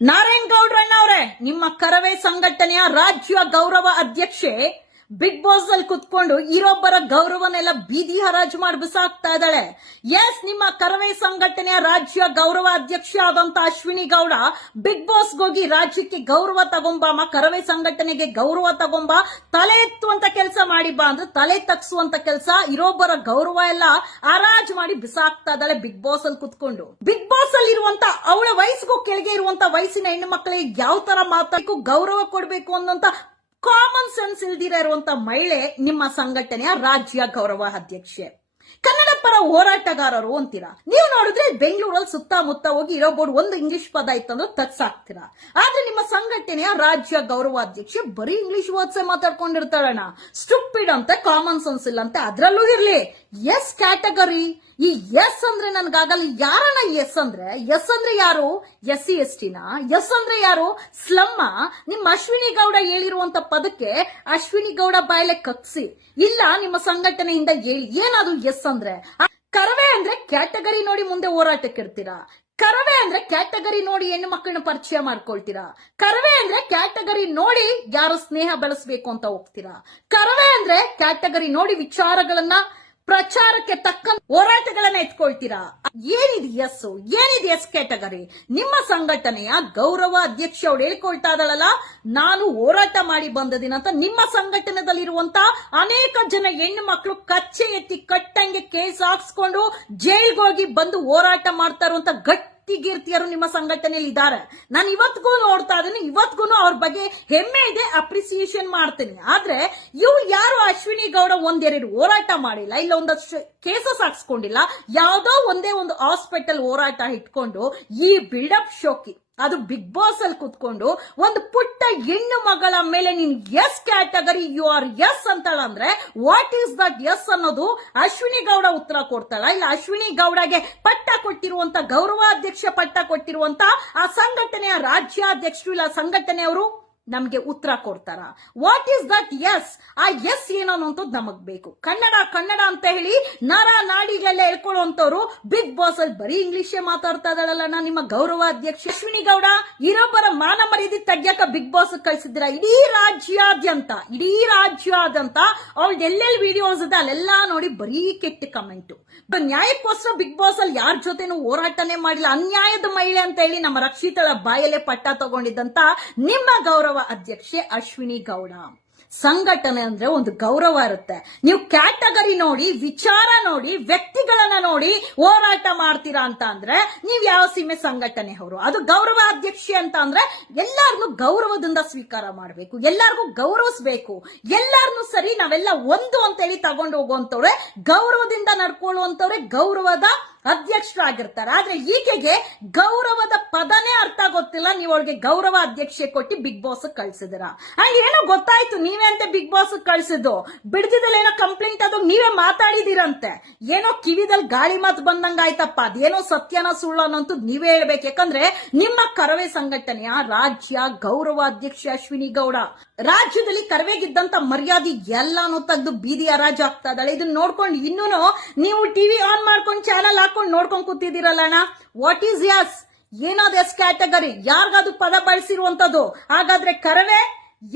ನಾರಾಯಣ್ ಗೌಡ್ರಣ್ಣ ಅವರೇ ನಿಮ್ಮ ಕರವೇ ಸಂಘಟನೆಯ ರಾಜ್ಯ ಗೌರವ ಅಧ್ಯಕ್ಷೆ ಬಿಗ್ ಬಾಸ್ ಅಲ್ಲಿ ಕುತ್ಕೊಂಡು ಇರೋಬ್ಬರ ಗೌರವನೆಲ್ಲ ಬೀದಿ ಹರಾಜು ಮಾಡಿ ಬಿಸಾಕ್ತಾ ಇದ್ದಾಳೆ. ಎಸ್ ನಿಮ್ಮ ಕರವೇ ಸಂಘಟನೆಯ ರಾಜ್ಯ ಗೌರವ ಅಧ್ಯಕ್ಷ ಆದಂತ ಅಶ್ವಿನಿ ಗೌಡ ಬಿಗ್ ಬಾಸ್ ಹೋಗಿ ರಾಜ್ಯಕ್ಕೆ ಗೌರವ ತಗೊಂಬಾಮ ಕರವೇ ಸಂಘಟನೆಗೆ ಗೌರವ ತಗೊಂಬ, ತಲೆ ಎತ್ತುವಂತ ಕೆಲಸ ಮಾಡಿ ಬಾ ಅಂದ್ರೆ ತಲೆ ತಗ್ಸುವಂತ ಕೆಲಸ ಇರೋಬ್ಬರ ಗೌರವ ಎಲ್ಲ ಹರಾಜು ಮಾಡಿ ಬಿಸಾಕ್ತಾ ಇದ್ದಾಳೆ ಬಿಗ್ ಬಾಸ್ ಅಲ್ಲಿ ಕುತ್ಕೊಂಡು. ಬಿಗ್ ಬಾಸ್ ಅಲ್ಲಿ ಇರುವಂತ ಅವಳ ವಯಸ್ಸಿಗೂ ಕೆಳಗೆ ಇರುವಂತ ವಯಸ್ಸಿನ ಹೆಣ್ಣು ಮಕ್ಕಳಿಗೆ ಯಾವ ತರ ಮಾತಾಡಬೇಕು, ಗೌರವ ಕೊಡಬೇಕು ಅನ್ನೋಂತ ಕಾಮನ್ ಸೆನ್ಸ್ ಇಲ್ದಿರ ಇರುವಂತ ಮಹಿಳೆ ನಿಮ್ಮ ಸಂಘಟನೆಯ ರಾಜ್ಯ ಗೌರವ ಅಧ್ಯಕ್ಷೆ. ಕನ್ನಡ ಪರ ಹೋರಾಟಗಾರರು ಅಂತೀರಾ. ನೀವು ನೋಡಿದ್ರೆ ಬೆಂಗಳೂರಲ್ಲಿ ಸುತ್ತಮುತ್ತ ಹೋಗಿ ಇರೋ ಬೋರ್ಡ್ ಒಂದು ಇಂಗ್ಲಿಷ್ ಪದ ಇತ್ತಂದ್ರೆ ತಗ್ಸಾಕ್ತೀರಾ ಆದ್ರೆ ನಿಮ್ಮ ಸಂಘಟನೆಯ ರಾಜ್ಯ ಗೌರವ ಅಧ್ಯಕ್ಷೆ ಬರೀ ಇಂಗ್ಲಿಷ್ ವರ್ಡ್ಸೇ ಮಾತಾಡ್ಕೊಂಡಿರ್ತಾಳಣ್ಣ ಸ್ಟುಪಿಡ್ ಅಂತ ಕಾಮನ್ ಸೆನ್ಸ್ ಇಲ್ಲ ಅಂತ, ಅದ್ರಲ್ಲೂ ಇರ್ಲಿ. S category. ಈ ಎಸ್ ಅಂದ್ರೆ ನನ್ಗಾಗಲ್ಲ ಯಾರನ್ನ ಎಸ್ ಅಂದ್ರೆ? ಎಸ್ ಅಂದ್ರೆ ಯಾರು? ಎಸ್ ಸಿ ಎಸ್ ಟಿನ? ಎಸ್ ಅಂದ್ರೆ ಯಾರು? ಸ್ಲಮ್ಮ. ನಿಮ್ಮ ಅಶ್ವಿನಿ ಗೌಡ ಹೇಳಿರುವಂತ ಪದಕ್ಕೆ ಅಶ್ವಿನಿ ಗೌಡ ಬಾಯಲೆ ಕಕ್ಸಿ. ಇಲ್ಲ, ನಿಮ್ಮ ಸಂಘಟನೆಯಿಂದ ಹೇಳಿ. ಎಸ್ ಅಂದ್ರೆ? ಕರವೇ ಅಂದ್ರೆ ಕ್ಯಾಟಗರಿ ನೋಡಿ ಮುಂದೆ ಹೋರಾಟಕ್ಕೆ ಇರ್ತೀರಾ? ಕರವೇ ಅಂದ್ರೆ ಕ್ಯಾಟಗರಿ ನೋಡಿ ಹೆಣ್ಣು ಮಕ್ಕಳನ್ನ ಪರಿಚಯ ಮಾಡ್ಕೊಳ್ತೀರಾ? ಕರವೇ ಅಂದ್ರೆ ಕ್ಯಾಟಗರಿ ನೋಡಿ ಯಾರು ಸ್ನೇಹ ಬೆಳೆಸ್ಬೇಕು ಅಂತ ಹೋಗ್ತೀರಾ? ಕರವೇ ಅಂದ್ರೆ ಕ್ಯಾಟಗರಿ ನೋಡಿ ವಿಚಾರಗಳನ್ನ ಪ್ರಚಾರಕ್ಕೆ ತಕ್ಕ ಹೋರಾಟಗಳನ್ನ ಎತ್ಕೊಳ್ತೀರಾ? ಏನಿದೆ ಎಸ್ ಏನಿದೆ ಎಸ್ ಕ್ಯಾಟಗರಿ? ನಿಮ್ಮ ಸಂಘಟನೆಯ ಗೌರವ ಅಧ್ಯಕ್ಷ ಅವ್ರು ಹೇಳ್ಕೊಳ್ತಾ ಇದ್ದಾಳಲ್ಲ, ನಾನು ಹೋರಾಟ ಮಾಡಿ ಬಂದ ದಿನ ಅಂತ ನಿಮ್ಮ ಸಂಘಟನೆದಲ್ಲಿರುವಂತ ಅನೇಕ ಜನ ಹೆಣ್ಣು ಮಕ್ಕಳು ಕಚ್ಚೆ ಎತ್ತಿ ಕಟ್ಟಂಗೆ ಕೇಸ್ ಹಾಕ್ಸ್ಕೊಂಡು ಜೈಲ್ಗೋಗಿ ಬಂದು ಹೋರಾಟ ಮಾಡ್ತಾ ಇರುವಂತ ಗಟ್ಟಿಗೀರ್ತಿಯರು ನಿಮ್ಮ ಸಂಘಟನೆಯಲ್ಲಿ ಇದ್ದಾರೆ ನಾನು ಇವತ್ತಿಗೂ ನೋಡ್ತಾ ಇದ್ದೀನಿ ಇವತ್ತಿಗೂ ಅವ್ರ ಬಗ್ಗೆ ಹೆಮ್ಮೆ ಇದೆ ಅಪ್ರಿಸಿಯೇಷನ್ ಮಾಡ್ತೀನಿ. ಆದ್ರೆ ಇವು ಯಾರು ಅಶ್ವಿನಿ ಗೌಡ ಒಂದೆರಡು ಹೋರಾಟ ಮಾಡಿಲ್ಲ, ಇಲ್ಲ ಒಂದಷ್ಟು ಕೇಸಸ್ ಹಾಕ್ಸ್ಕೊಂಡಿಲ್ಲ, ಯಾವುದೋ ಒಂದೇ ಒಂದು ಹಾಸ್ಪಿಟಲ್ ಹೋರಾಟ ಇಟ್ಕೊಂಡು ಈ ಬಿಲ್ಡಪ್ ಶೋಕಿ. ಅದು ಬಿಗ್ ಬಾಸ್ ಅಲ್ಲಿ ಕುತ್ಕೊಂಡು ಒಂದು ಪುಟ್ಟ ಹೆಣ್ಣು ಮಗಳ ಮೇಲೆ ನೀನ್ S category you are S ಅಂತಾಳ ಅಂದ್ರೆ ವಾಟ್ ಈಸ್ ದಟ್ ಎಸ್ ಅನ್ನೋದು ಅಶ್ವಿನಿ ಗೌಡ ಉತ್ತರ ಕೊಡ್ತಾಳ. ಇಲ್ಲ, ಅಶ್ವಿನಿ ಗೌಡಗೆ ಪಟ್ಟ ಕೊಟ್ಟಿರುವಂತ, ಗೌರವಾಧ್ಯಕ್ಷ ಪಟ್ಟ ಕೊಟ್ಟಿರುವಂತ ಆ ಸಂಘಟನೆಯ ರಾಜ್ಯಾಧ್ಯಕ್ಷರು, ಇಲ್ಲ, ಸಂಘಟನೆಯವರು ನಮ್ಗೆ ಉತ್ತರ ಕೊಡ್ತಾರ? ವಾಟ್ ಈಸ್ ದಟ್ ಎಸ್ ಆ ಎಸ್ ಏನೋ ಅನ್ನೋಂಥದ್ದು ನಮಗ್ ಬೇಕು. ಕನ್ನಡ ಕನ್ನಡ ಅಂತ ಹೇಳಿ ನರ ನಾಡಿಗೆಲ್ಲ ಹೇಳ್ಕೊಳ್ಳುವಂತವ್ರು ಬಿಗ್ ಬಾಸ್ ಅಲ್ಲಿ ಬರೀ ಇಂಗ್ಲಿಷೇ ಮಾತಾಡ್ತಾ ಇದ್ದಾಳಲ್ಲ ನಾ ನಿಮ್ಮ ಗೌರವ ಅಧ್ಯಕ್ಷ ಅಶ್ವಿನಿ ಗೌಡ. ಇರೋಬ್ಬರ ಮಾನ ಮರ್ಯಾದೆ ತೆಗ್ಯಾಕ ಬಿಗ್ ಬಾಸ್ ಕಳ್ಸಿದ್ರ ಇಡೀ ರಾಜ್ಯಾದ್ಯಂತ ಇಡೀ ರಾಜ್ಯಾದ್ಯಂತ ಅವಳ್ದು ಎಲ್ಲೆಲ್ಲಿ ವಿಡಿಯೋಸ್ ಇದೆ ಅಲ್ಲೆಲ್ಲ ನೋಡಿ ಬರೀ ಕೆಟ್ಟ ಕಮೆಂಟ್ ನ್ಯಾಯಕ್ಕೋಸ್ಕರ ಬಿಗ್ ಬಾಸ್ ಅಲ್ಲಿ ಯಾರ ಜೊತೆನೂ ಹೋರಾಟನೇ ಮಾಡಿಲ್ಲ. ಅನ್ಯಾಯದ ಮಹಿಳೆ ಅಂತ ಹೇಳಿ ನಮ್ಮ ರಕ್ಷಿತಳ ಬಾಯಲ್ಲೇ ಪಟ್ಟ ತಗೊಂಡಿದ್ದಂತ ನಿಮ್ಮ ಗೌರವ ಅಧ್ಯಕ್ಷೆ ಅಶ್ವಿನಿ ಗೌಡ. ಸಂಘಟನೆ ಅಂದ್ರೆ ಒಂದು ಗೌರವ ಇರುತ್ತೆ. ನೀವು ಕ್ಯಾಟಗರಿ ನೋಡಿ, ವಿಚಾರ ನೋಡಿ, ವ್ಯಕ್ತಿಗಳನ್ನ ನೋಡಿ ಹೋರಾಟ ಮಾಡ್ತೀರಾ ಅಂತ ಅಂದ್ರೆ ನೀವ್ ಯಾವ ಸೀಮೆ ಸಂಘಟನೆ ಅವರು? ಅದು ಗೌರವ ಅಧ್ಯಕ್ಷೆ ಅಂತ ಅಂದ್ರೆ ಗೌರವದಿಂದ ಸ್ವೀಕಾರ ಮಾಡಬೇಕು. ಎಲ್ಲಾರ್ಗೂ ಗೌರವಿಸ್ಬೇಕು. ಎಲ್ಲಾರನ್ನು ಸರಿ, ನಾವೆಲ್ಲ ಒಂದು ಅಂತ ಹೇಳಿ ತಗೊಂಡು ಹೋಗುವಂತವ್ರೆ ಗೌರವದಿಂದ ನಡ್ಕೊಳ್ಳುವಂತವ್ರೆ ಗೌರವದ ಅಧ್ಯಕ್ಷರಾಗಿರ್ತಾರೆ. ಆದ್ರೆ ಈಕೆಗೆ ಗೌರವದ ಪದನೇ ಅರ್ಥ ಗೊತ್ತಿಲ್ಲ. ನೀವು ಅವಳಿಗೆ ಗೌರವ ಅಧ್ಯಕ್ಷೆ ಕೊಟ್ಟು ಬಿಗ್ ಬಾಸ್ ಕಳ್ಸಿದಿರ ಅಂಡ್ ಏನೋ ಗೊತ್ತಾಯ್ತು, ನೀವೇ ಅಂತ ಬಿಗ್ ಬಾಸ್ ಕಳ್ಸಿದ್ದು. ಬಿಡ್ದಿದಲ್ಲಿ ಏನೋ ಕಂಪ್ಲೇಂಟ್ ಅದು, ನೀವೇ ಮಾತಾಡಿದಿರಂತೆ ಏನೋ ಕಿವಿದಲ್ಲಿ ಗಾಳಿ ಮಾತು ಬಂದಂಗ ಆಯ್ತಪ್ಪ ಅದೇನೋ ಸತ್ಯನ ಸುಳ್ಳು ಅನ್ನೋಂತೂ ನೀವೇ ಹೇಳ್ಬೇಕು. ಯಾಕಂದ್ರೆ ನಿಮ್ಮ ಕರವೇ ಸಂಘಟನೆಯ ರಾಜ್ಯ ಗೌರವ ಅಧ್ಯಕ್ಷ ಅಶ್ವಿನಿ ಗೌಡ. ರಾಜ್ಯದಲ್ಲಿ ಕರವೇಗಿದ್ದಂತ ಮರ್ಯಾದೆ ಎಲ್ಲಾನು ತೆಗೆದು ಬೀದಿ ಹರಾಜು ಆಗ್ತಾ ಇದ್ದಾಳೆ. ಇದನ್ನ ನೋಡ್ಕೊಂಡು ಇನ್ನೂ ನೀವು ಟಿವಿ ಆನ್ ಮಾಡ್ಕೊಂಡು ಚಾನಲ್ ಹಾಕೊಂಡು ನೋಡ್ಕೊಂಡು ಕೂತಿದ್ದೀರಲ್ಲ ಅಣ್ಣ? ವಾಟ್ ಈಸ್ ಯಸ್ ಏನಾದ ಎಸ್ ಕ್ಯಾಟಗರಿ ಯಾರಿಗಾದ್ರು ಪದ ಬಳಸಿರುವಂತದ್ದು? ಹಾಗಾದ್ರೆ ಕರವೇ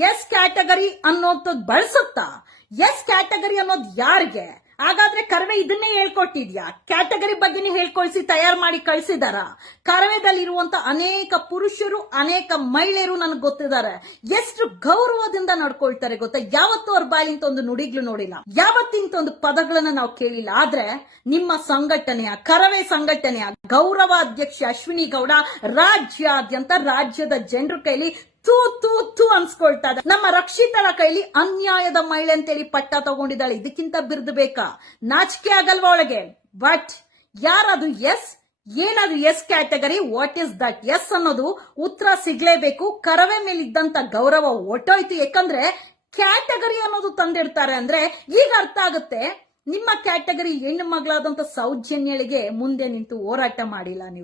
ಎಸ್ ಕ್ಯಾಟಗರಿ ಅನ್ನೋಂಥದ್ದು ಬಳಸುತ್ತಾ? ಎಸ್ ಕ್ಯಾಟಗರಿ ಅನ್ನೋದು ಯಾರಿಗೆ? ಹಾಗಾದ್ರೆ ಕರವೇ ಇದನ್ನೇ ಹೇಳ್ಕೊಟ್ಟಿದ್ಯಾ? ಕ್ಯಾಟಗರಿ ಬಗ್ಗೆನೇ ಹೇಳ್ಕೊಳ್ಸಿ, ತಯಾರು ಮಾಡಿ ಕಳ್ಸಿದಾರ? ಕರವೇದಲ್ಲಿರುವಂತ ಅನೇಕ ಪುರುಷರು, ಅನೇಕ ಮಹಿಳೆಯರು ನನಗೆ ಗೊತ್ತಿದ್ದಾರೆ. ಎಷ್ಟು ಗೌರವದಿಂದ ನಡ್ಕೊಳ್ತಾರೆ ಗೊತ್ತಾ? ಯಾವತ್ತೂ ಅವ್ರ ಬಾಯಿಂದ ಒಂದು ನುಡಿಗ್ಲು ನೋಡಿಲ್ಲ. ಯಾವತ್ತಿಂತ ಒಂದು ಪದಗಳನ್ನ ನಾವು ಕೇಳಿಲ್ಲ. ಆದ್ರೆ ನಿಮ್ಮ ಸಂಘಟನೆಯ, ಕರವೇ ಸಂಘಟನೆಯ ಗೌರವ ಅಧ್ಯಕ್ಷ ಅಶ್ವಿನಿ ಗೌಡ ರಾಜ್ಯಾದ್ಯಂತ ರಾಜ್ಯದ ಜನರ ಕೈಲಿ ತೂ ತೂ ತೂ ಅನ್ಸ್ಕೊಳ್ತಾ ಇದ್ದಾರೆ ನಮ್ಮ ರಕ್ಷಿತಳ ಕೈಲಿ ಅನ್ಯಾಯದ ಮಹಿಳೆ ಅಂತೇಳಿ ಪಟ್ಟ ತಗೊಂಡಿದ್ದಾಳೆ. ಇದಕ್ಕಿಂತ ಬಿರ್ದು ಬೇಕಾ? ನಾಚಿಕೆ ಆಗಲ್ವಾ ಒಳಗೆ ಬಟ್ ಯಾರದು ಎಸ್ ಏನದು S category what is that S ಅನ್ನೋದು ಉತ್ತರ ಸಿಗ್ಲೇಬೇಕು. ಕರವೇ ಮೇಲಿದ್ದಂತ ಗೌರವ ಒಟ್ಟೋಯ್ತು. ಯಾಕಂದ್ರೆ ಕ್ಯಾಟಗರಿ ಅನ್ನೋದು ತಂದಿಡ್ತಾರೆ ಅಂದ್ರೆ ಈಗ ಅರ್ಥ ಆಗುತ್ತೆ. ನಿಮ್ಮ ಕ್ಯಾಟಗರಿ ಹೆಣ್ಣು ಮಗಳಾದಂತ ಸೌಜನ್ಯಳಿಗೆ ಮುಂದೆ ನಿಂತು ಹೋರಾಟ ಮಾಡಿಲ್ಲ ನೀವು.